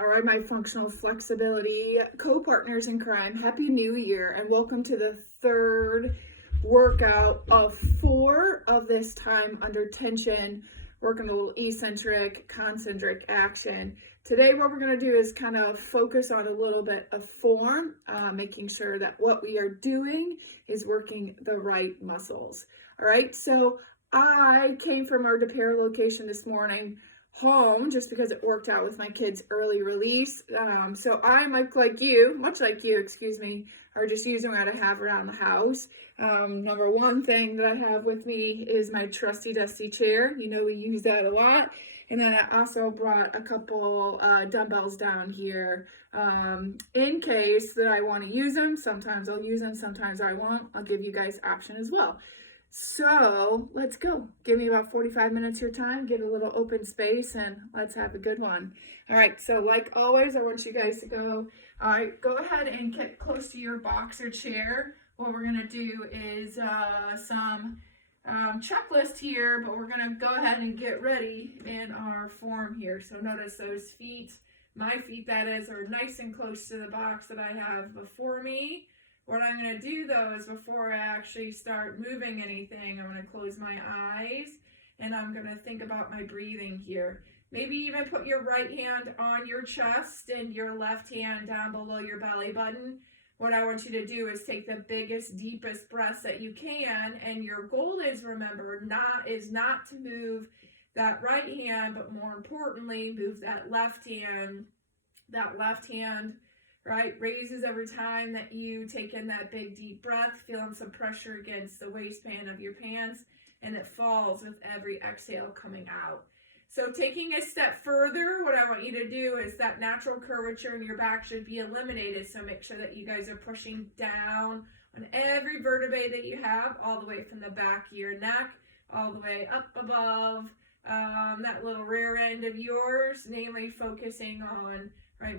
All right, my functional flexibility co-partners in crime, happy new year and welcome to the third workout of 4 of this time under tension, working a little eccentric, concentric action. Today what we're going to do is kind of focus on a little bit of form, making sure that what we are doing is working the right muscles. All right, so I came from our DePere location this morning home just because it worked out with my kids' early release. So I, much like you, are just using what I have around the house. Number one thing that I have with me is my trusty dusty chair. You know, we use that a lot. And then I also brought a couple dumbbells down here in case that I want to use them. Sometimes I'll use them, sometimes I won't. I'll give you guys option as well. So let's go. Give me about 45 minutes of your time, get a little open space, and let's have a good one. All right, so like always, I want you guys to go ahead and get close to your box or chair. What we're gonna do is some checklist here, but we're gonna go ahead and get ready in our form here. So notice those feet, my feet that is, are nice and close to the box that I have before me. What I'm going to do though is before I actually start moving anything, I'm going to close my eyes and I'm going to think about my breathing here. Maybe even put your right hand on your chest and your left hand down below your belly button. What I want you to do is take the biggest, deepest breaths that you can, and your goal is, remember, not to move that right hand, but more importantly, move that left hand. That left hand, right, raises every time that you take in that big deep breath, feeling some pressure against the waistband of your pants, and it falls with every exhale coming out. So taking a step further, what I want you to do is that natural curvature in your back should be eliminated. So make sure that you guys are pushing down on every vertebrae that you have, all the way from the back of your neck, all the way up above that little rear end of yours, namely focusing on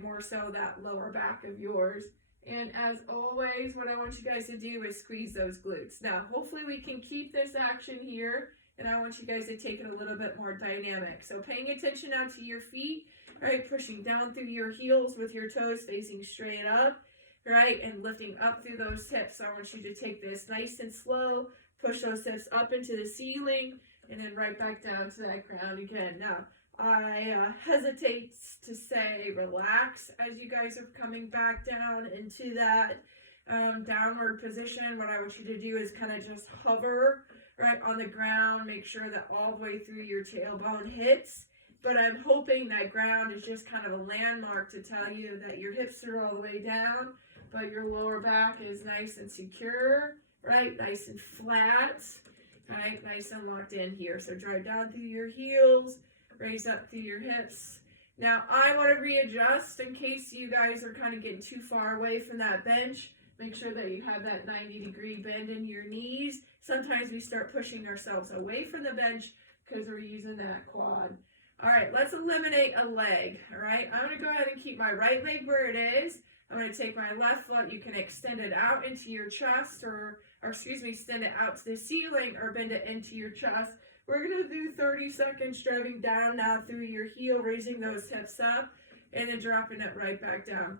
more so that lower back of yours. And as always, what I want you guys to do is squeeze those glutes. Now, hopefully we can keep this action here, and I want you guys to take it a little bit more dynamic. So paying attention now to your feet, right, pushing down through your heels with your toes facing straight up, right, and lifting up through those hips. So I want you to take this nice and slow, push those hips up into the ceiling, and then right back down to that ground again. Now, I hesitate to say relax as you guys are coming back down into that downward position. What I want you to do is kind of just hover right on the ground, make sure that all the way through your tailbone hits. But I'm hoping that ground is just kind of a landmark to tell you that your hips are all the way down, but your lower back is nice and secure, right? Nice and flat, right? Nice and locked in here. So drive down through your heels, raise up through your hips. Now I want to readjust in case you guys are kind of getting too far away from that bench. Make sure that you have that 90-degree bend in your knees. Sometimes we start pushing ourselves away from the bench because we're using that quad. All right, let's eliminate a leg. All right, I'm going to go ahead and keep my right leg where it is. I'm going to take my left foot. You can extend it out into your chest or extend it out to the ceiling or bend it into your chest. We're going to do 30 seconds driving down now through your heel, raising those hips up, and then dropping it right back down.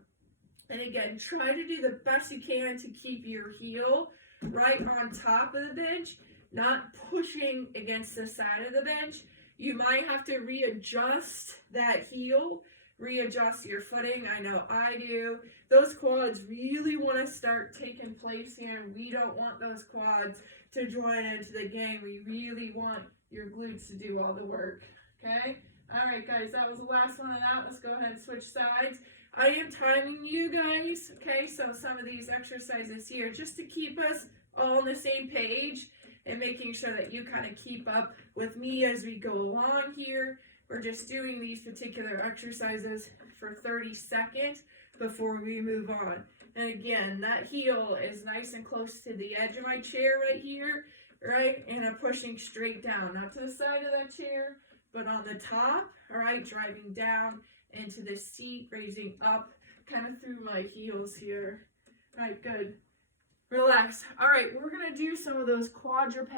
And again, try to do the best you can to keep your heel right on top of the bench, not pushing against the side of the bench. You might have to readjust that heel, readjust your footing. I know I do. Those quads really want to start taking place here. We don't want those quads to join into the game. We really want your glutes to do all the work, okay? All right, guys, that was the last one of that. Let's go ahead and switch sides. I am timing you guys, okay? So some of these exercises here, just to keep us all on the same page and making sure that you kind of keep up with me as we go along here. We're just doing these particular exercises for 30 seconds before we move on. And again, that heel is nice and close to the edge of my chair right here, right? And I'm pushing straight down, not to the side of that chair, but on the top, all right? Driving down into the seat, raising up, kind of through my heels here. All right, good. Relax. All right, we're going to do some of those quadruped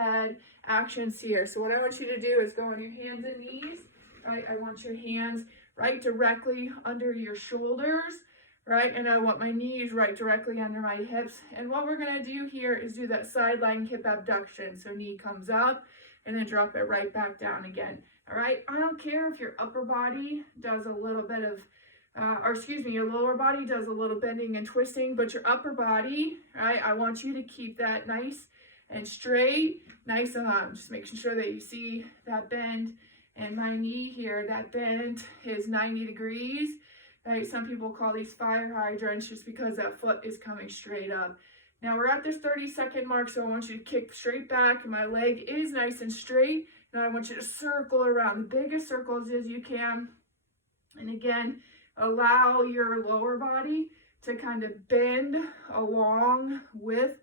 actions here. So what I want you to do is go on your hands and knees. Right? I want your hands right directly under your shoulders, right? And I want my knees right directly under my hips. And what we're gonna do here is do that sideline hip abduction. So knee comes up and then drop it right back down again. All right, I don't care if your upper body does a little bit of, your lower body does a little bending and twisting, but your upper body, right, I want you to keep that nice and straight, nice, just making sure that you see that bend. And my knee here, that bend is 90 degrees, right? Some people call these fire hydrants just because that foot is coming straight up. Now we're at this 30-second mark, so I want you to kick straight back. My leg is nice and straight. Now I want you to circle around the biggest circles as you can. And again, allow your lower body to kind of bend along with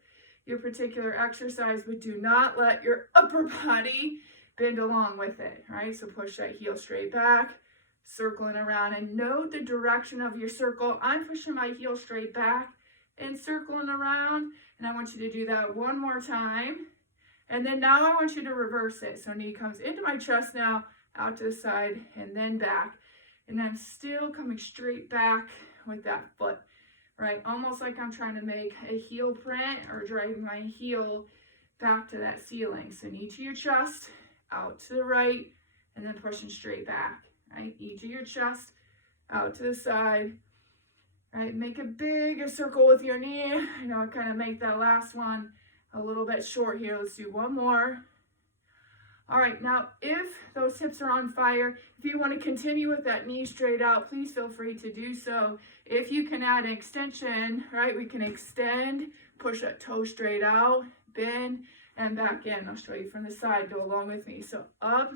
your particular exercise, but do not let your upper body bend along with it, right? So push that heel straight back, circling around, and note the direction of your circle. I'm pushing my heel straight back and circling around, and I want you to do that one more time. And then now I want you to reverse it. So knee comes into my chest now, out to the side, and then back. And I'm still coming straight back with that foot, right? Almost like I'm trying to make a heel print or driving my heel back to that ceiling. So knee to your chest, out to the right, and then pushing straight back, right? Knee to your chest, out to the side, right? Make a bigger circle with your knee. You know, kind of make that last one a little bit short here. Let's do one more. All right, now if those hips are on fire, if you want to continue with that knee straight out, please feel free to do so. If you can add an extension, right, we can extend, push that toe straight out, bend, and back in. I'll show you from the side. Go along with me. So up,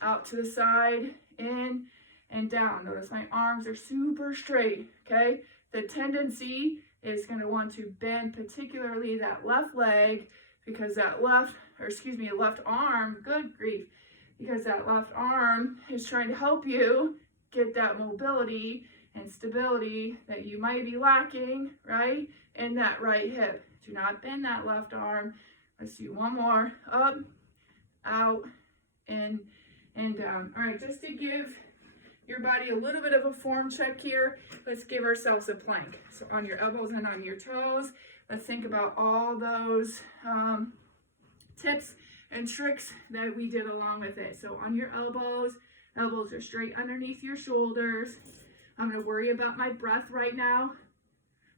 out to the side, in, and down. Notice my arms are super straight, okay? The tendency is going to want to bend particularly that left leg because that left arm, good grief, because that left arm is trying to help you get that mobility and stability that you might be lacking, right, in that right hip. Do not bend that left arm. Let's do one more. Up, out, in, and down. All right, just to give your body a little bit of a form check here, let's give ourselves a plank. So on your elbows and on your toes, let's think about all those tips and tricks that we did along with it. So on your elbows are straight underneath your shoulders. I'm going to worry about my breath right now,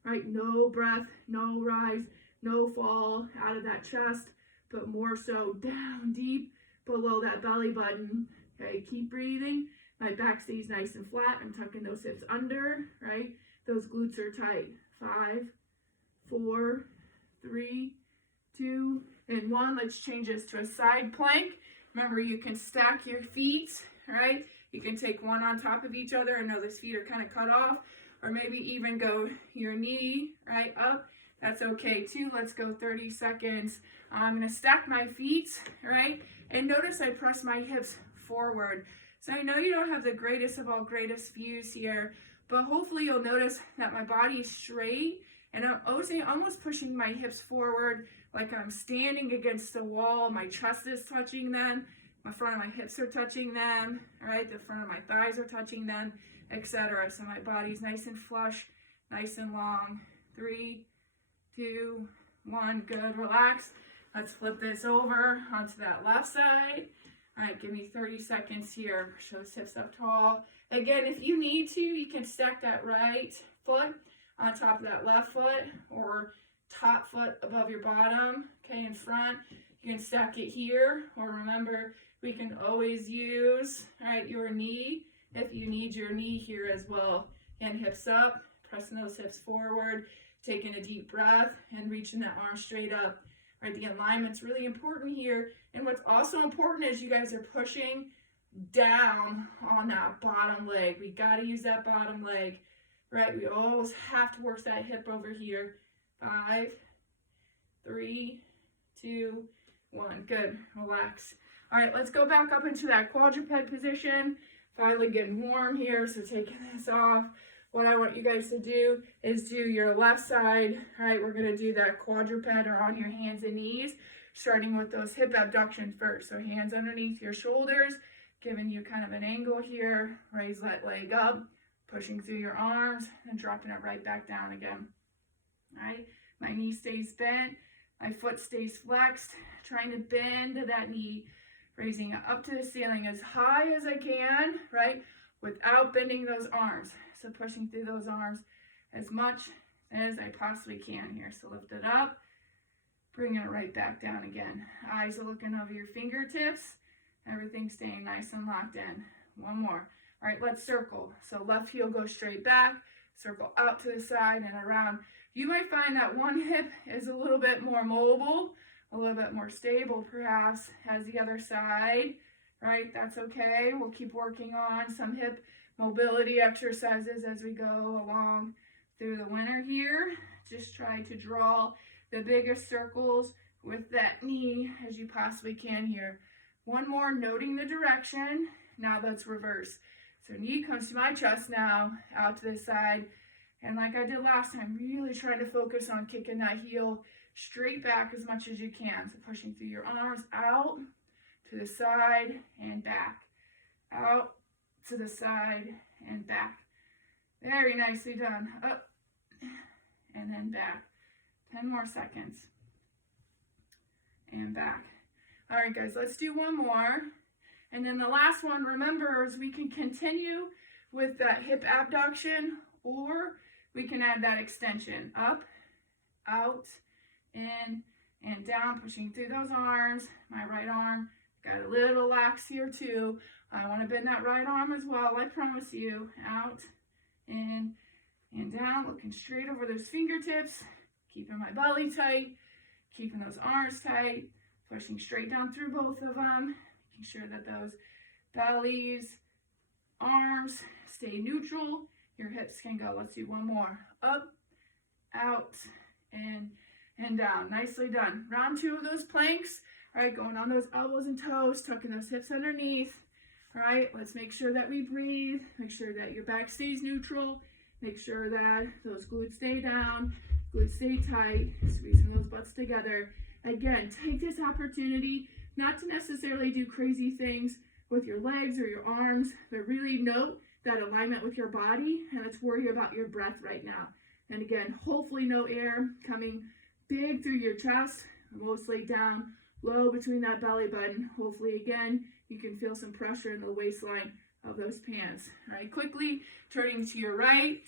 right? No breath, no rise, no fall out of that chest, but more so down deep below that belly button. Okay, keep breathing. My back stays nice and flat. I'm tucking those hips under, right? Those glutes are tight. 5, 4, 3, 2, and 1. Let's change this to a side plank. Remember, you can stack your feet, right? You can take one on top of each other and know those feet are kind of cut off, or maybe even go your knee right up. That's okay too. Let's go 30 seconds. I'm going to stack my feet, right? And notice I press my hips forward. So I know you don't have the greatest of all greatest views here, but hopefully you'll notice that my body is straight and I'm almost pushing my hips forward like I'm standing against the wall. My chest is touching them. The front of my hips are touching them, all right? The front of my thighs are touching them, etc. So my body's nice and flush, nice and long. 3, 2, 1, good, relax. Let's flip this over onto that left side. All right, give me 30 seconds here. Show the hips up tall. Again, if you need to, you can stack that right foot on top of that left foot or top foot above your bottom, okay, in front. You can stack it here, or remember, we can always use, all right, your knee if you need your knee here as well. And hips up, pressing those hips forward, taking a deep breath and reaching that arm straight up. Right, the alignment's really important here. And what's also important is you guys are pushing down on that bottom leg. We got to use that bottom leg, right? We always have to work that hip over here. 5, 3, 2, 1. Good. Relax. All right, let's go back up into that quadruped position. Finally getting warm here, so taking this off. What I want you guys to do is do your left side. All right, we're going to do that quadruped or on your hands and knees, starting with those hip abductions first. So hands underneath your shoulders, giving you kind of an angle here. Raise that leg up, pushing through your arms and dropping it right back down again. All right, my knee stays bent, my foot stays flexed, trying to bend that knee, raising it up to the ceiling as high as I can, right, without bending those arms. So pushing through those arms as much as I possibly can here. So lift it up, bringing it right back down again. Eyes are looking over your fingertips, everything staying nice and locked in. One more. All right, let's circle. So left heel goes straight back, circle out to the side and around. You might find that one hip is a little bit more mobile, a little bit more stable perhaps as the other side, right? That's okay. We'll keep working on some hip mobility exercises as we go along through the winter here. Just try to draw the biggest circles with that knee as you possibly can here. One more, noting the direction. Now let's reverse. So knee comes to my chest now, out to the side. And like I did last time, really try to focus on kicking that heel straight back as much as you can. So pushing through your arms out to the side and back. Out to the side and back. Very nicely done. Up and then back. 10 more seconds. And back. All right, guys, let's do one more. And then the last one, remember, is we can continue with that hip abduction, or we can add that extension. Up, out, in, and down, pushing through those arms. My right arm got a little lax here too. I want to bend that right arm as well, I promise you. Out, in, and down, looking straight over those fingertips, keeping my belly tight, keeping those arms tight, pushing straight down through both of them, making sure that those bellies, arms stay neutral. Your hips can go. Let's do one more. Up, out, in, and down. Nicely done. Round two of those planks. All right, going on those elbows and toes, tucking those hips underneath. All right, let's make sure that we breathe. Make sure that your back stays neutral. Make sure that those glutes stay down, glutes stay tight, squeezing those butts together. Again, take this opportunity not to necessarily do crazy things with your legs or your arms, but really note that alignment with your body, and let's worry about your breath right now. And again, hopefully no air coming big through your chest, mostly down low between that belly button. Hopefully, again, you can feel some pressure in the waistline of those pants. All right, quickly turning to your right,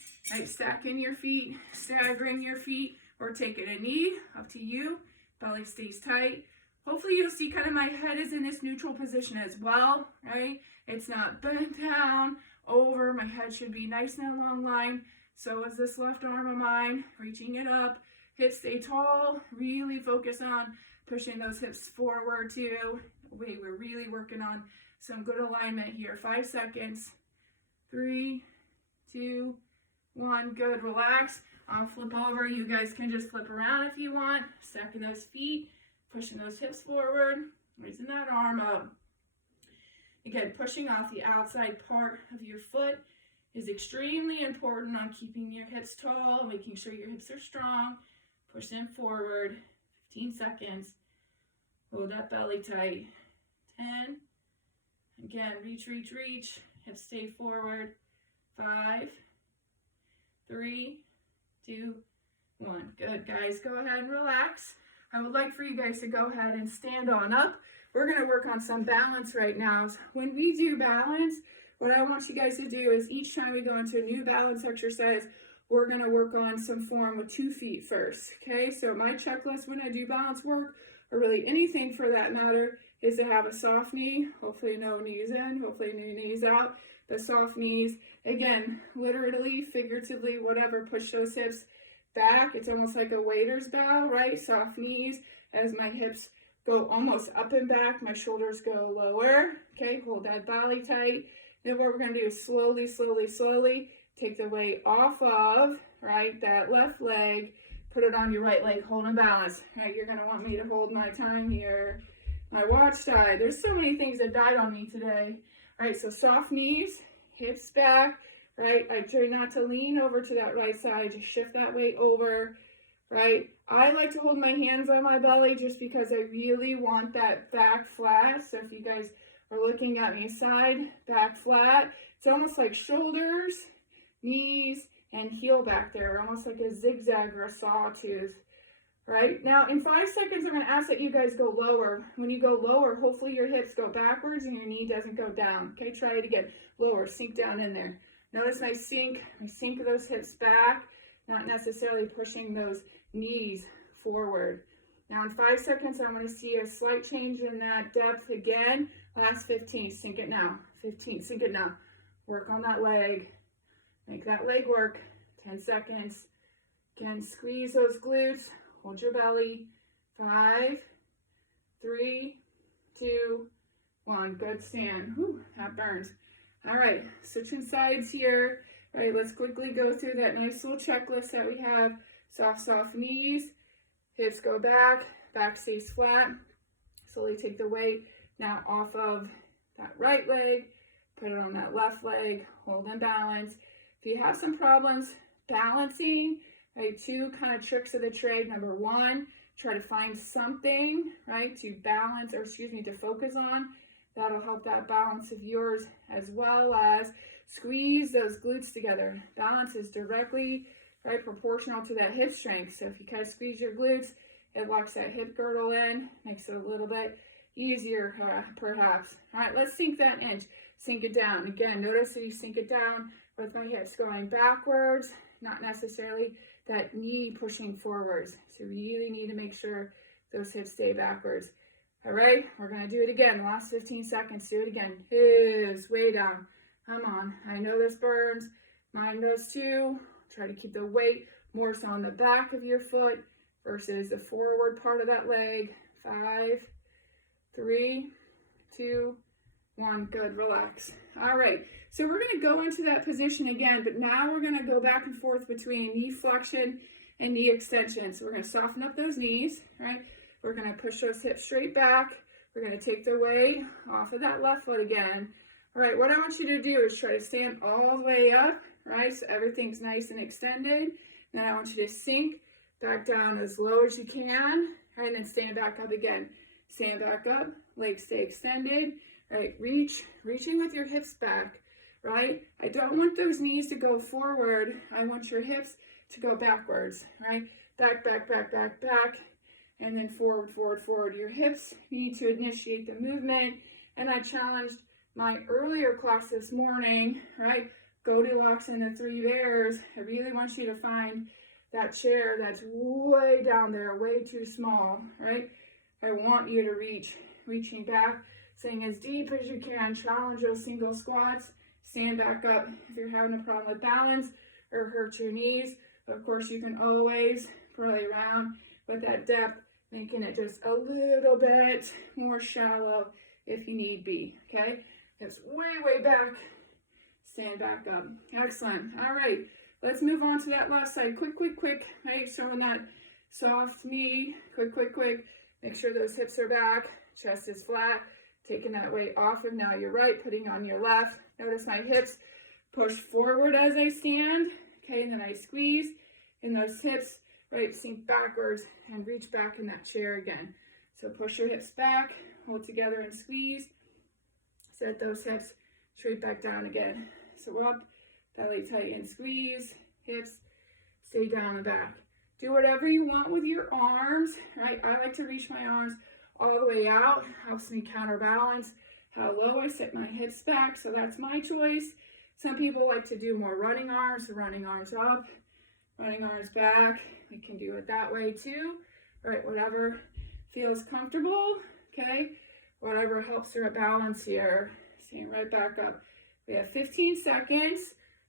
stacking your feet, staggering your feet, or taking a knee, up to you. Belly stays tight. Hopefully you'll see kind of my head is in this neutral position as well, right? It's not bent down, over. My head should be nice and long line. So is this left arm of mine, reaching it up. Hips stay tall. Really focus on pushing those hips forward too. We're really working on some good alignment here. 5 seconds. 3, 2, 1. Good. Relax. I'll flip over. You guys can just flip around if you want. Stacking those feet, pushing those hips forward, raising that arm up. Again, pushing off the outside part of your foot is extremely important on keeping your hips tall, making sure your hips are strong. Push them forward. 15 seconds. Hold that belly tight. 10. Again, reach, reach, reach. Hips stay forward. 5, 3, 2, 1. Good, guys. Go ahead and relax. I would like for you guys to go ahead and stand on up. We're going to work on some balance right now. When we do balance, what I want you guys to do is each time we go into a new balance exercise, we're going to work on some form with 2 feet first. Okay, so my checklist when I do balance work, or really anything for that matter, is to have a soft knee, hopefully no knees in, hopefully no knees out, the soft knees. Again, literally, figuratively, whatever, push those hips back. It's almost like a waiter's bow, right? Soft knees as my hips go almost up and back, my shoulders go lower. Okay, hold that belly tight. Then what we're going to do is slowly, slowly, slowly take the weight off of, right, that left leg, put it on your right leg, hold and balance. Right, you're going to want me to hold my time here. My watch died. There's so many things that died on me today. All right, so soft knees, hips back, right? I try not to lean over to that right side, just shift that weight over, right? I like to hold my hands on my belly just because I really want that back flat. So if you guys are looking at me. Side, back, flat. It's almost like shoulders, knees, and heel back there, almost like a zigzag or a sawtooth. Right? Now, in 5 seconds, I'm going to ask that you guys go lower. When you go lower, hopefully your hips go backwards and your knee doesn't go down. Okay, try it again. Lower, sink down in there. Notice I sink those hips back, not necessarily pushing those knees forward. Now, in 5 seconds, I want to see a slight change in that depth again. Last 15, sink it now. 15, sink it now. Work on that leg. Make that leg work. 10 seconds. Again, squeeze those glutes. Hold your belly. 5, 3, 2, 1. Good stand. Whew, that burns. All right, switching sides here. All right, let's quickly go through that nice little checklist that we have. Soft knees. Hips go back. Back stays flat. Slowly take the weight now off of that right leg. Put it on that left leg. Hold and balance. If you have some problems balancing, right, 2 kind of tricks of the trade. Number 1, try to find something, right, to balance, or excuse me, to focus on. That'll help that balance of yours, as well as squeeze those glutes together. Balance is directly, right, proportional to that hip strength. So if you kind of squeeze your glutes, it locks that hip girdle in, makes it a little bit easier, perhaps. All right, let's sink that inch. Sink it down. Again, notice that you sink it down with my hips going backwards, not necessarily that knee pushing forwards. So you really need to make sure those hips stay backwards. All right, we're going to do it again. The last 15 seconds, do it again. Hips way down. Come on. I know this burns. Mine does too. Try to keep the weight more so on the back of your foot versus the forward part of that leg. 5, 3, 2, 1. Good, relax. All right, so we're going to go into that position again, but now we're going to go back and forth between knee flexion and knee extension. So we're going to soften up those knees, right? We're going to push those hips straight back. We're going to take the weight off of that left foot again. All right, what I want you to do is try to stand all the way up, right? So everything's nice and extended. Then I want you to sink back down as low as you can, right? And then stand back up again. Stand back up, legs stay extended, right? Reaching with your hips back, right? I don't want those knees to go forward. I want your hips to go backwards, right? Back, back, back, back, back, and then forward, forward, forward. Your hips need to initiate the movement. And I challenged my earlier class this morning, right? Goldilocks and the 3 bears. I really want you to find that chair that's way down there, way too small, right? I want you to reaching back, staying as deep as you can. Challenge those single squats. Stand back up if you're having a problem with balance or hurt your knees. Of course, you can always play around with that depth, making it just a little bit more shallow if you need be, okay? Hips way, way back. Stand back up. Excellent. All right, let's move on to that left side. Quick, right? Showing that soft knee. Quick. Make sure those hips are back. Chest is flat. Taking that weight off of now your right, putting on your left. Notice my hips push forward as I stand. Okay, and then I squeeze. And those hips, right, sink backwards and reach back in that chair again. So push your hips back, hold together and squeeze. Set those hips straight back down again. So up, belly tight and squeeze, hips stay down the back. Do whatever you want with your arms, right? I like to reach my arms all the way out. Helps me counterbalance how low I set my hips back. So that's my choice. Some people like to do more running arms, so running arms up, running arms back. We can do it that way too, right? Whatever feels comfortable, okay? Whatever helps your balance here. Stand right back up. We have 15 seconds.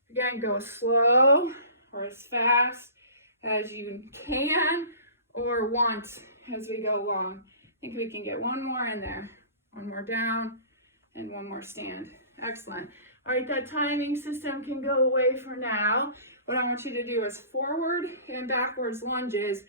Again, go slow or as fast as you can or want as we go along. I think we can get one more in there. One more down and one more stand. Excellent. All right, that timing system can go away for now. What I want you to do is forward and backwards lunges.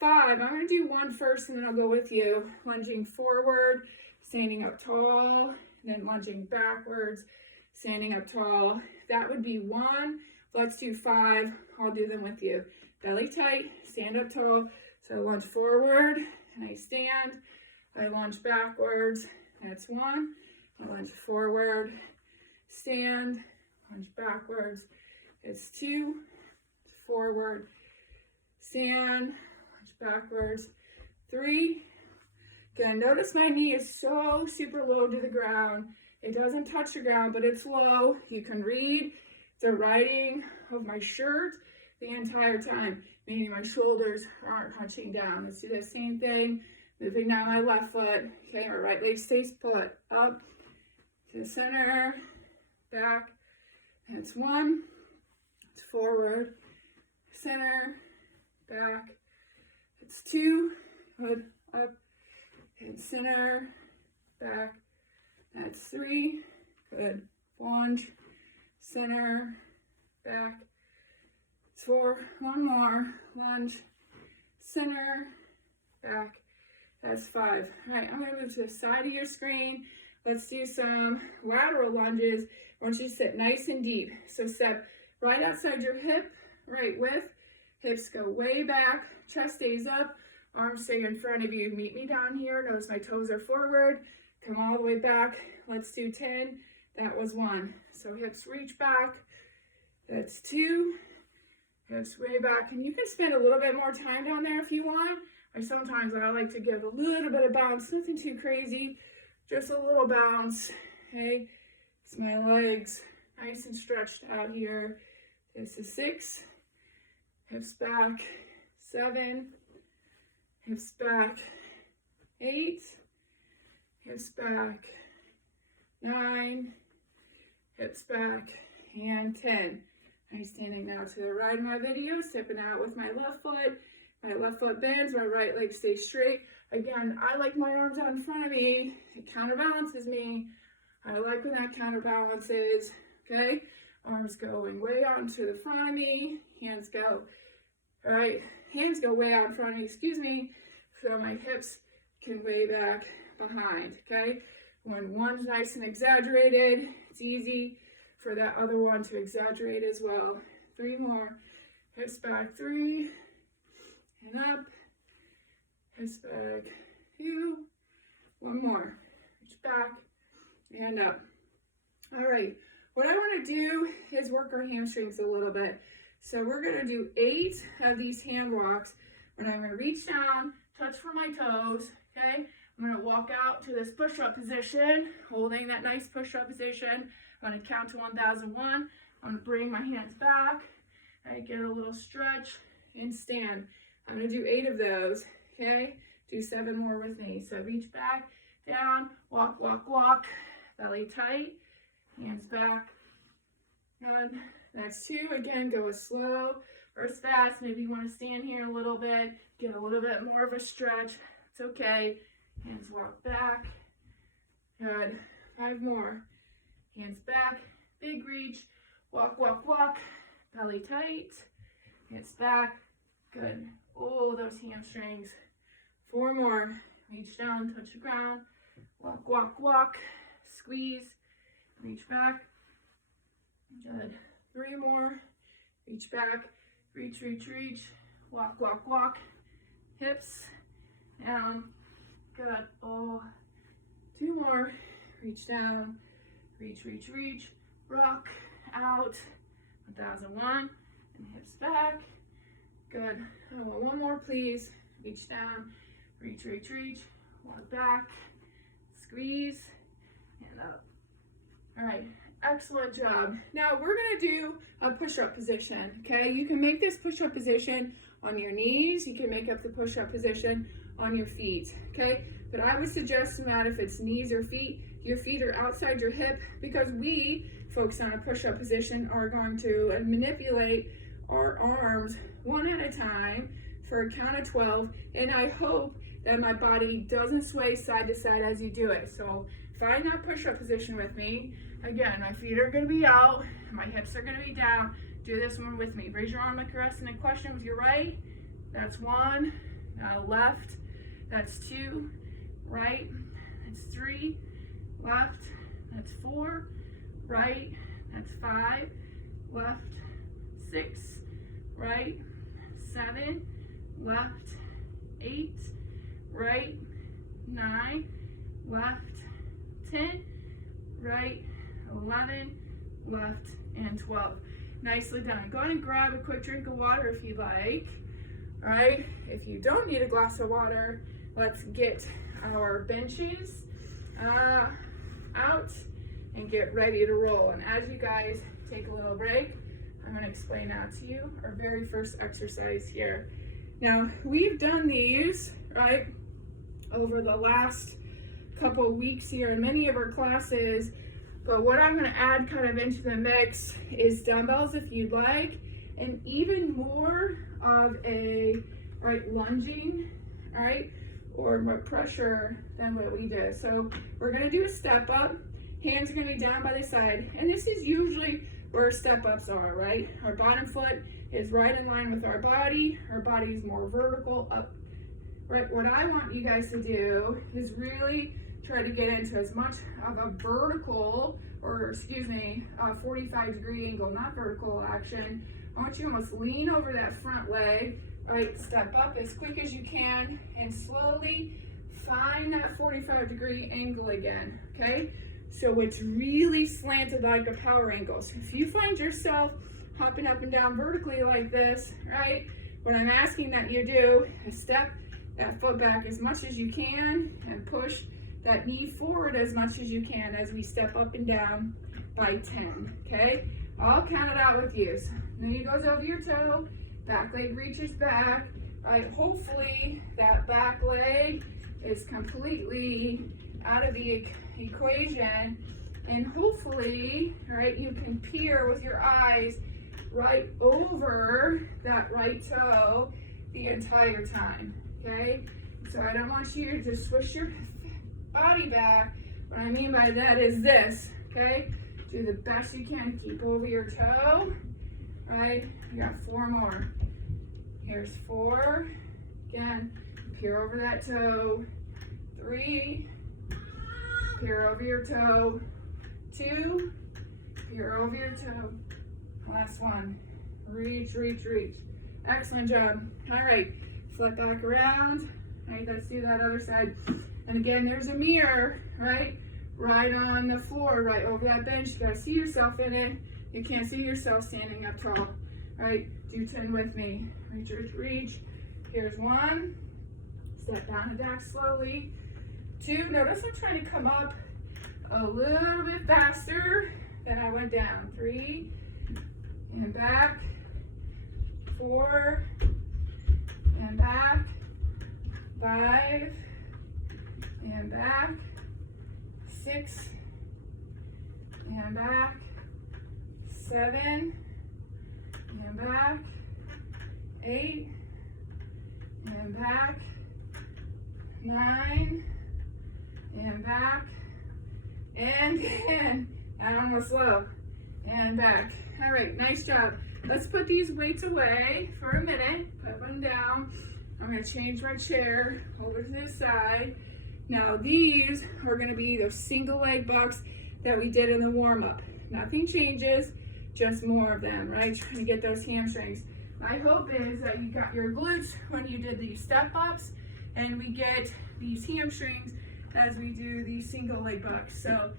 5, I'm going to do 1 first and then I'll go with you. Lunging forward, standing up tall, and then lunging backwards, standing up tall. That would be 1. Let's do 5. I'll do them with you. Belly tight, stand up tall. So I lunge forward and I stand. I lunge backwards. That's 1. lunge forward, stand, lunge backwards. It's 2, forward, stand, lunge backwards. 3. Again, notice my knee is so super low to the ground. It doesn't touch the ground, but it's low. You can read the writing of my shirt the entire time, meaning my shoulders aren't hunching down. Let's do the same thing. Moving down my left foot. Okay, my right leg stays put. Up to the center, back. That's 1. It's forward, center, back. It's 2. Good. Up and center, back. That's 3. Good. Lunge, center, back. It's 4. One more. Lunge, center, back. That's 5. All right, I'm going to move to the side of your screen. Let's do some lateral lunges. I want you to sit nice and deep. So step right outside your hip, right width. Hips go way back. Chest stays up. Arms stay in front of you. Meet me down here. Notice my toes are forward. Come all the way back. Let's do 10. That was 1. So hips reach back. That's 2. Hips way back. And you can spend a little bit more time down there if you want. Sometimes I like to give a little bit of bounce, nothing too crazy, just a little bounce. Okay, it's my legs nice and stretched out here. This is 6, hips back, 7, hips back, 8, hips back, 9, hips back, and 10. I'm standing now to the right of my video, stepping out with my left foot. My left foot bends, my right leg stays straight. Again, I like my arms out in front of me. It counterbalances me. I like when that counterbalances, okay? Arms going way out into the front of me. Hands go, all right? Hands go way out in front of me, excuse me. So my hips can way back behind, okay? When one's nice and exaggerated, it's easy for that other one to exaggerate as well. 3 more. Hips back, 3. And up, hips back, 2, 1 more, reach back, and up. All right, what I want to do is work our hamstrings a little bit. So we're going to do 8 of these hand walks, when I'm going to reach down, touch for my toes, okay? I'm going to walk out to this push-up position, holding that nice push-up position. I'm going to count to 1001. I'm going to bring my hands back, I get a little stretch, and stand. I'm going to do 8 of those, okay? Do 7 more with me. So reach back, down, walk, walk, walk, belly tight, hands back. Good. Next 2, again, go as slow or as fast. Maybe you want to stand here a little bit, get a little bit more of a stretch. It's okay. Hands walk back. Good. 5 more. Hands back, big reach, walk, walk, walk, belly tight, hands back. Good. Oh, those hamstrings. 4 more. Reach down, touch the ground. Walk, walk, walk. Squeeze. Reach back. Good. 3 more. Reach back. Reach, reach, reach. Walk, walk, walk. Hips down. Good. Oh. 2 more. Reach down. Reach, reach, reach. Rock out. 1001. And hips back. Good. Oh, 1 more, please. Reach down, reach, reach, reach. Walk back, squeeze, and up. All right, excellent job. Now we're gonna do a push-up position, okay? You can make this push-up position on your knees. You can make up the push-up position on your feet, okay? But I would suggest that if it's knees or feet, your feet are outside your hip, because we, folks on a push-up position, are going to manipulate our arms 1 at a time for a count of 12, and I hope that my body doesn't sway side to side as you do it. So find that push-up position with me. Again, my feet are going to be out, my hips are going to be down. Do this one with me. Raise your arm like you're asking a question with your right. That's 1. Now left. That's 2. Right. That's 3. Left. That's 4. Right. That's 5. Left. 6. Right. 7. Left. 8. Right. 9. Left. 10. right, 11, left, and 12. Nicely done. Go ahead and grab a quick drink of water if you like. All right, if you don't need a glass of water, let's get our benches out and get ready to roll. And as you guys take a little break, I'm going to explain out to you our very first exercise here. Now, we've done these, right, over the last couple of weeks here in many of our classes, but what I'm going to add kind of into the mix is dumbbells if you'd like, and even more of a, right, lunging, all right, or more pressure than what we did. So we're going to do a step up. Hands are going to be down by the side, and this is usually where step ups are, right? Our bottom foot is right in line with our body. Our body is more vertical up, right? What I want you guys to do is really try to get into as much of a vertical, or excuse me, a 45-degree angle, not vertical action. I want you to almost lean over that front leg, right? Step up as quick as you can and slowly find that 45-degree angle again, okay? So it's really slanted like a power angle. So if you find yourself hopping up and down vertically like this, right? What I'm asking that you do is step that foot back as much as you can and push that knee forward as much as you can as we step up and down by 10, okay? I'll count it out with you. So knee goes over your toe, back leg reaches back, right? Hopefully that back leg is completely out of the equation, and hopefully, right, you can peer with your eyes right over that right toe the entire time, okay? So I don't want you to just switch your body back. What I mean by that is this, okay? Do the best you can to keep over your toe, right? You got 4 more. Here's 4. Again, peer over that toe. 3. Peer over your toe. 2. Peer over your toe. Last one. Reach, reach, reach. Excellent job. All right, flip back around. All right, let's do that other side. And again, there's a mirror, right? Right on the floor, right over that bench. You gotta see yourself in it. You can't see yourself standing up tall. All right, do 10 with me. Reach, reach, reach. Here's 1. Step down and back slowly. 2, notice I'm trying to come up a little bit faster than I went down. 3, and back. 4, and back. 5, and back. 6, and back. 7, and back. 8, and back. 9, and back. And 10. And almost slow. And back. All right, nice job. Let's put these weights away for a minute. Put them down. I'm going to change my chair over to this side. Now these are going to be those single leg bucks that we did in the warm-up. Nothing changes, just more of them, right? Trying to get those hamstrings. My hope is that you got your glutes when you did these step ups, and we get these hamstrings as we do these single leg bucks. So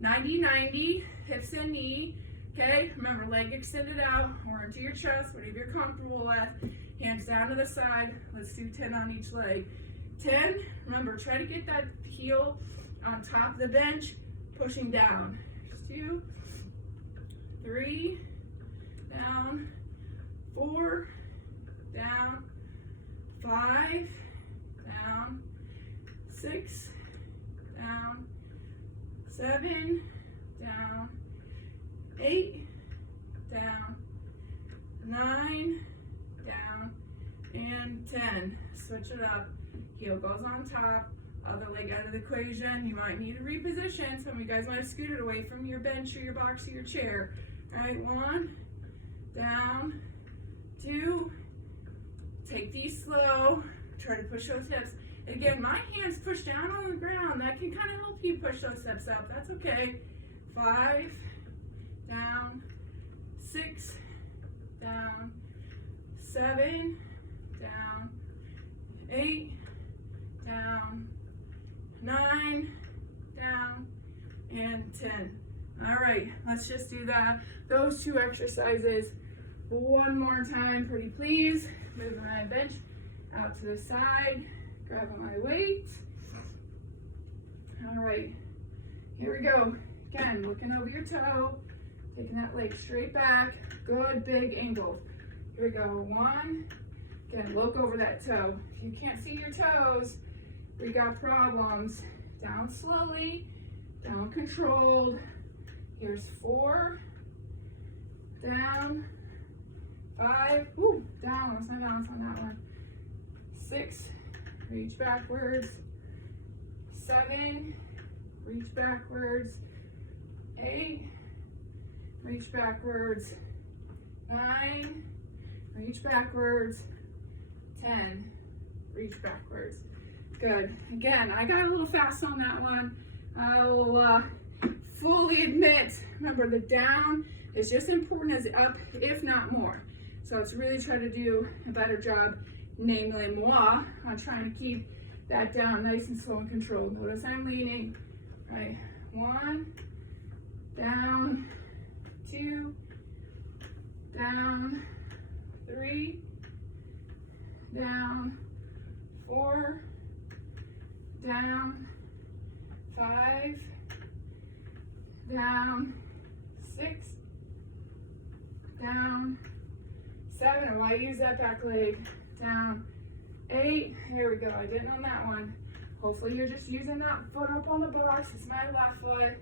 90-90, hips and knee. Okay, remember, leg extended out or into your chest, whatever you're comfortable with. Hands down to the side. Let's do 10 on each leg. 10, remember, try to get that heel on top of the bench, pushing down. 2, 3, down. 4, down. 5, down. 6, down. 7, down. 8, down. 9, down. And 10. Switch it up. Heel goes on top. Other leg out of the equation. You might need to reposition. Some of you guys might have scooted away from your bench or your box or your chair. All right, 1, down. 2, take these slow. Try to push those hips. Again, my hands push down on the ground. That can kind of help you push those hips up. That's okay. 5, down. 6, down. 7, down. 8, down. 9, down. and 10. All right, let's just do those 2 exercises one more time, pretty please. Moving my bench out to the side, grabbing my weight. All right, here we go. Again, looking over your toe, taking that leg straight back. Good big angles. Here we go. 1. Again, look over that toe. If you can't see your toes, we got problems. Down slowly, down controlled. Here's 4. Down. 5. Ooh, down. Let's not balance on that one. 6. Reach backwards. 7. Reach backwards. 8. Reach backwards. 9. Reach backwards. 10. Reach backwards. Good. Again, I got a little fast on that one. I'll fully admit, remember the down is just as important as up, if not more. So let's really try to do a better job, namely moi, on trying to keep that down nice and slow and controlled. Notice I'm leaning, right? 1, down, 2, down, 3, down, 4, down, 5, down, 6, down, 7, why use that back leg, down, 8, here we go, I didn't on that one. Hopefully you're just using that foot up on the box, it's my left foot.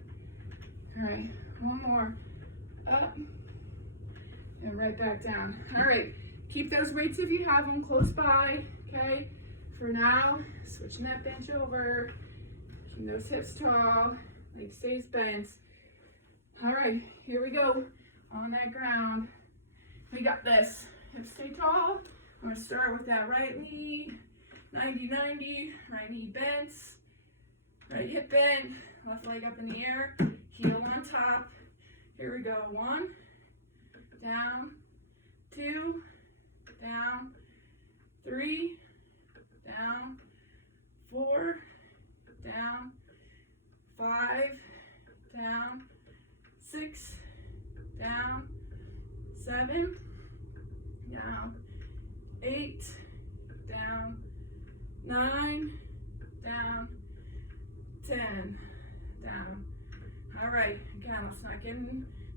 All right, one more, up, and right back down. All right, keep those weights if you have them close by, okay? For now, switching that bench over, keeping those hips tall, leg stays bent. All right, here we go, on that ground. We got this, hips stay tall. I'm gonna start with that right knee, 90-90, right knee bent, right hip bent, left leg up in the air, heel on top. Here we go, 1, down, 2, down, 3, down, 4, down, 5, down, 6, down, 7, down, 8, down, 9, down, 10, down. All right, again, let's not get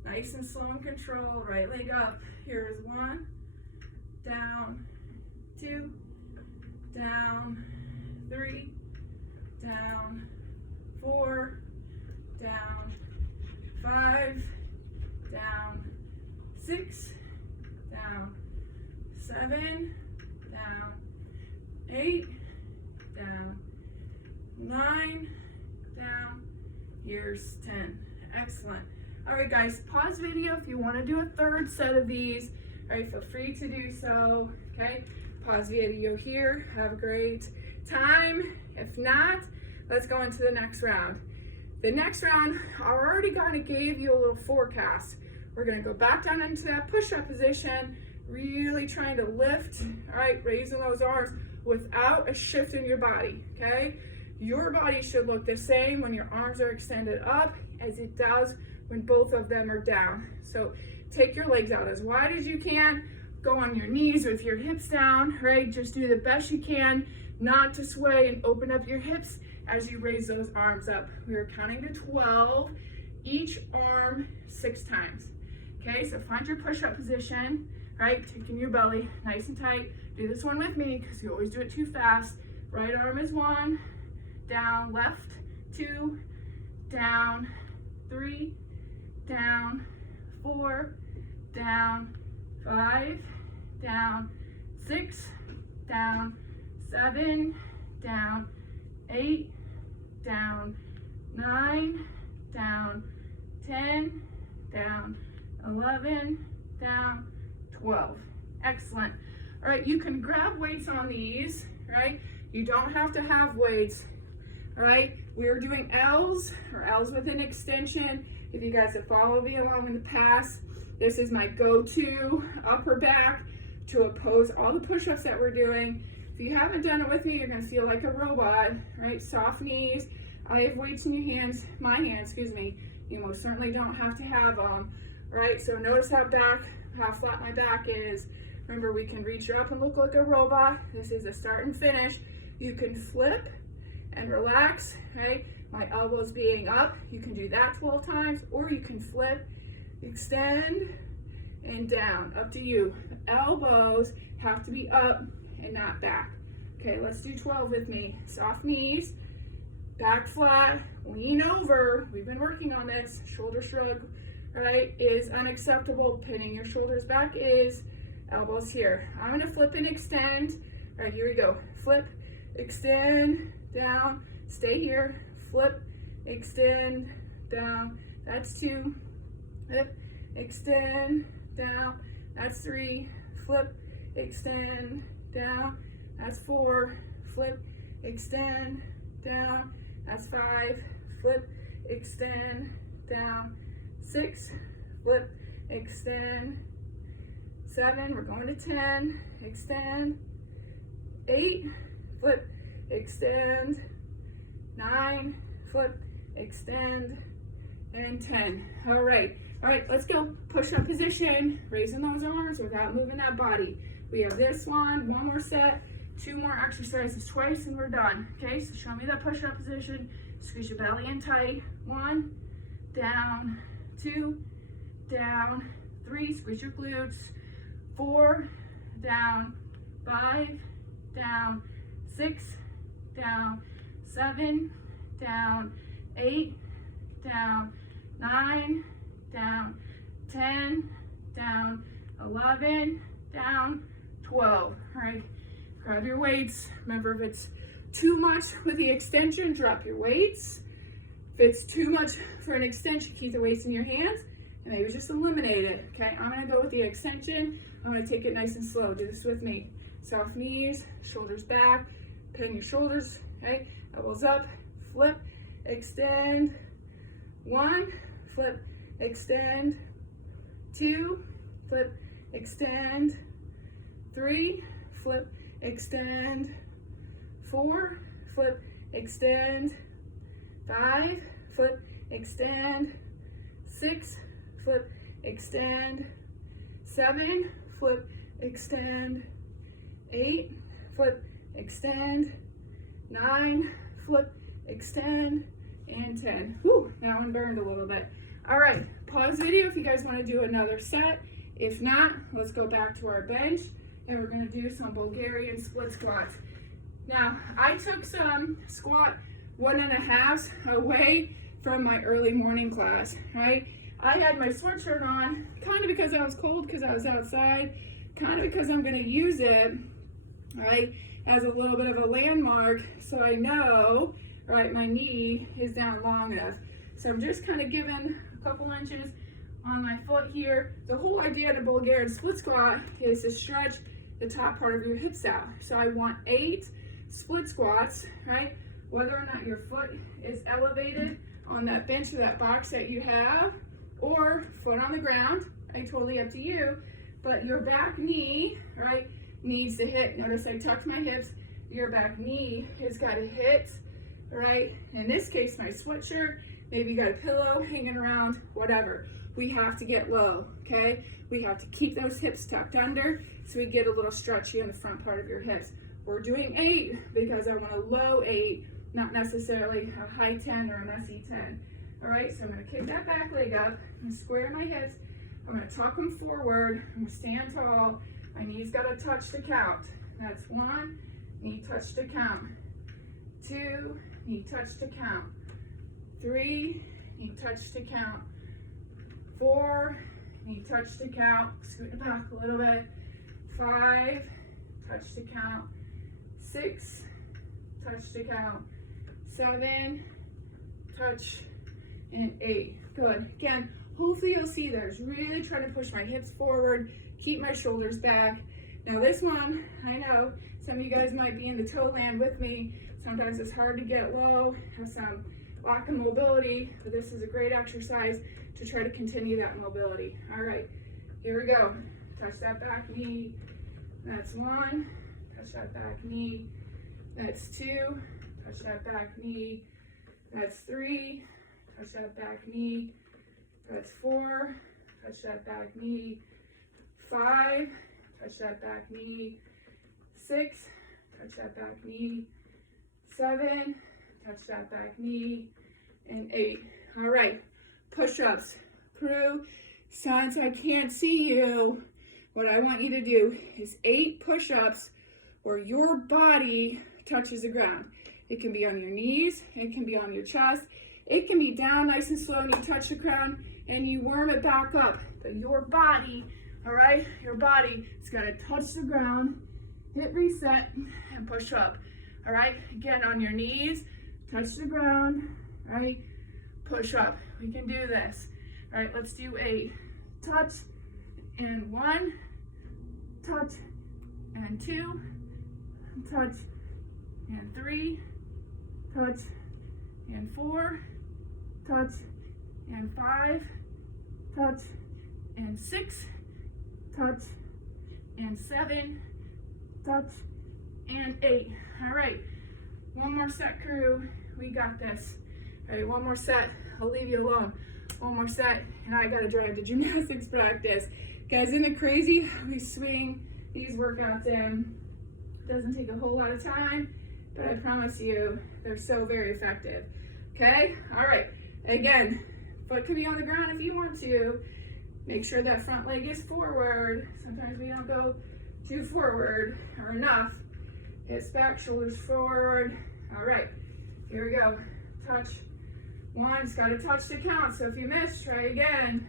nice and slow and controlled. Right leg up. Here's 1, down, 2, down, 3, down, 4, down, 5, down, 6, down, 7, down, 8, down, 9, down. Here's 10. Excellent. All right, guys, pause video if you want to do a third set of these. All right, feel free to do so. Okay, pause video here. Have a great time. If not, let's go into the next round. The next round, I already kind of gave you a little forecast. We're going to go back down into that push-up position, really trying to lift, all right, raising those arms without a shift in your body, okay? Your body should look the same when your arms are extended up as it does when both of them are down. So take your legs out as wide as you can, go on your knees with your hips down, right? Just do the best you can not to sway and open up your hips as you raise those arms up. We are counting to 12, each arm 6 times. Okay, so find your push-up position, right? Taking your belly nice and tight. Do this one with me because you always do it too fast. Right arm is 1, down, left, 2, down, 3, down, 4, down, 5, down, 6, down, 7, down, 8, down, 9, down, 10, down, 11, down, 12. Excellent. All right, you can grab weights on these, right? You don't have to have weights, all right? We're doing L's, or L's with an extension. If you guys have followed me along in the past, this is my go-to upper back to oppose all the push-ups that we're doing. If you haven't done it with me, you're gonna feel like a robot, right? Soft knees, I have weights in your hands, my hands, excuse me. You most certainly don't have to have them, right? So notice how flat my back is. Remember, we can reach up and look like a robot. This is a start and finish. You can flip and relax, right? My elbows being up. You can do that 12 times, or you can flip, extend, and down. Up to you. The elbows have to be up and not back. Okay, let's do 12 with me. Soft knees, back flat, lean over. We've been working on this. Shoulder shrug, right, is unacceptable. Pinning your shoulders back is. Elbows here. I'm gonna flip and extend. All right, here we go. Flip, extend, down, stay here. Flip, extend, down. That's 2. Flip, extend, down. That's 3. Flip, extend, down. That's 4. Flip, extend, down. That's 5. Flip, extend, down. 6. Flip, extend. 7. We're going to 10. Extend. 8. Flip, extend. 9. Flip, extend. And 10. All right, let's go. Push-up position, raising those arms without moving that body. We have this one more set, 2 more exercises twice, and we're done. Okay, so show me that push-up position. Squeeze your belly in tight. 1, down, 2, down, 3, squeeze your glutes. 4, down, 5, down, 6, down, 7, down, 8, down, 9, down, 10, down, 11, down, 12. All right, grab your weights. Remember, if it's too much with the extension, drop your weights. If it's too much for an extension, keep the weights in your hands and maybe just eliminate it. Okay, I'm gonna go with the extension. I'm gonna take it nice and slow. Do this with me. Soft knees, shoulders back, pin your shoulders, okay? Elbows up, flip, extend. 1, flip, extend. 2, flip, extend. 3, flip, extend. 4, flip, extend. 5, flip, extend. 6, flip, extend. 7, flip, extend. 8, flip, extend. 9, flip, extend. And 10. Whew, that one burned a little bit. All right, pause video if you guys want to do another set. If not, let's go back to our bench and we're going to do some Bulgarian split squats. Now, I took some squat 1.5s away from my early morning class, right? I had my sweatshirt on, kind of because I was cold because I was outside, kind of because I'm going to use it, right, as a little bit of a landmark so I know, right, my knee is down long enough. So I'm just kind of giving a couple inches on my foot here. The whole idea of the Bulgarian split squat is to stretch the top part of your hips out. So I want 8 split squats, right? Whether or not your foot is elevated on that bench or that box that you have, or foot on the ground, right? Totally up to you. But your back knee, right, needs to hit. Notice I tucked my hips. Your back knee has got to hit, right? In this case, my sweatshirt, maybe you got a pillow hanging around, whatever. We have to get low, okay? We have to keep those hips tucked under so we get a little stretchy on the front part of your hips. We're doing 8 because I want a low 8, not necessarily a high 10 or a messy 10. All right, so I'm gonna kick that back leg up. I'm gonna square my hips. I'm gonna tuck them forward. I'm gonna stand tall. My knees gotta touch the count. That's 1, knee touch to count. 2, knee touch to count. 3, knee touch to count. 4, knee touch to count. Scoot it back a little bit. 5, touch to count. 6, touch to count. 7, touch, and 8. Good. Again, hopefully you'll see there's really trying to push my hips forward, keep my shoulders back. Now this one, I know some of you guys might be in the toe land with me. Sometimes it's hard to get low, have some lack of mobility, but this is a great exercise to try to continue that mobility. All right, here we go. Touch that back knee. That's 1. Touch that back knee. That's 2. Touch that back knee. That's 3. Touch that back knee. That's 4. Touch that back knee. 5. Touch that back knee. 6. Touch that back knee. 7. Touch that back knee. And 8. All right. Push-ups. Crew, since I can't see you, what I want you to do is 8 push-ups where your body touches the ground. It can be on your knees, it can be on your chest, it can be down nice and slow and you touch the ground and you worm it back up. But your body, all right, your body is gonna touch the ground, hit reset, and push up. All right, again on your knees, touch the ground, all right, push up. We can do this. All right, let's do 8. Touch and 1, touch and 2, touch and 3, touch and 4, touch and 5, touch and 6, touch and 7, touch and 8. All right, one more set, crew. We got this. All right, one more set. I'll leave you alone. One more set, and I gotta drive to gymnastics practice. Guys, isn't it crazy? We swing these workouts in. Doesn't take a whole lot of time, but I promise you, they're so very effective. Okay? All right. Again, foot can be on the ground if you want to. Make sure that front leg is forward. Sometimes we don't go too forward or enough. Hips back, shoulders forward. All right. Here we go. Touch. 1, it's got to touch to count, so if you miss, try again.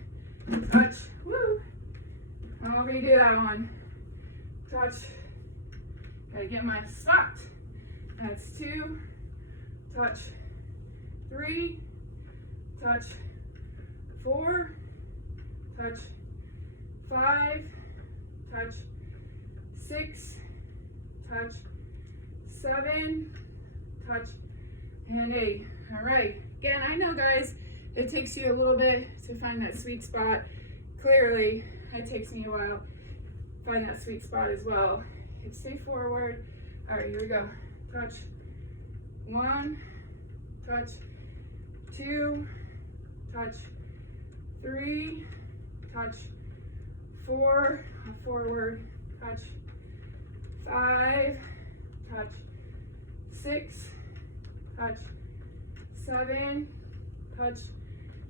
Touch, woo. I'll redo that one. Touch, got to get my spot. That's 2, touch, 3, touch, 4, touch, 5, touch, 6, touch, 7, touch, and 8. All right. Again, I know, guys, it takes you a little bit to find that sweet spot. Clearly, it takes me a while to find that sweet spot as well. Hips stay forward. All right, here we go. Touch. 1, touch. 2, touch. 3, touch. 4, forward, touch. 5, touch. 6, touch. 7, touch,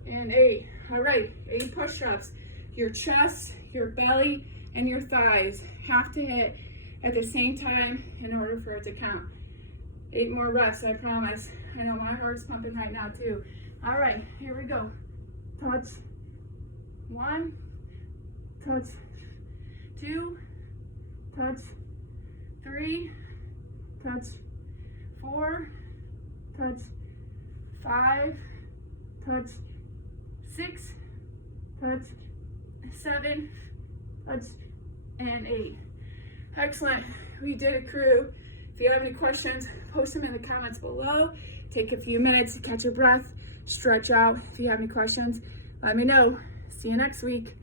and 8. All right, 8 push-ups. Your chest, your belly, and your thighs have to hit at the same time in order for it to count. 8 more reps, I promise. I know my heart's pumping right now too. All right, here we go. Touch. 1, touch. 2, touch. 3, touch. 4, touch. 5, touch. 6, touch. 7, touch, and 8. Excellent. We did it, crew. If you have any questions, post them in the comments below. Take a few minutes to catch your breath, stretch out. If you have any questions, let me know. See you next week.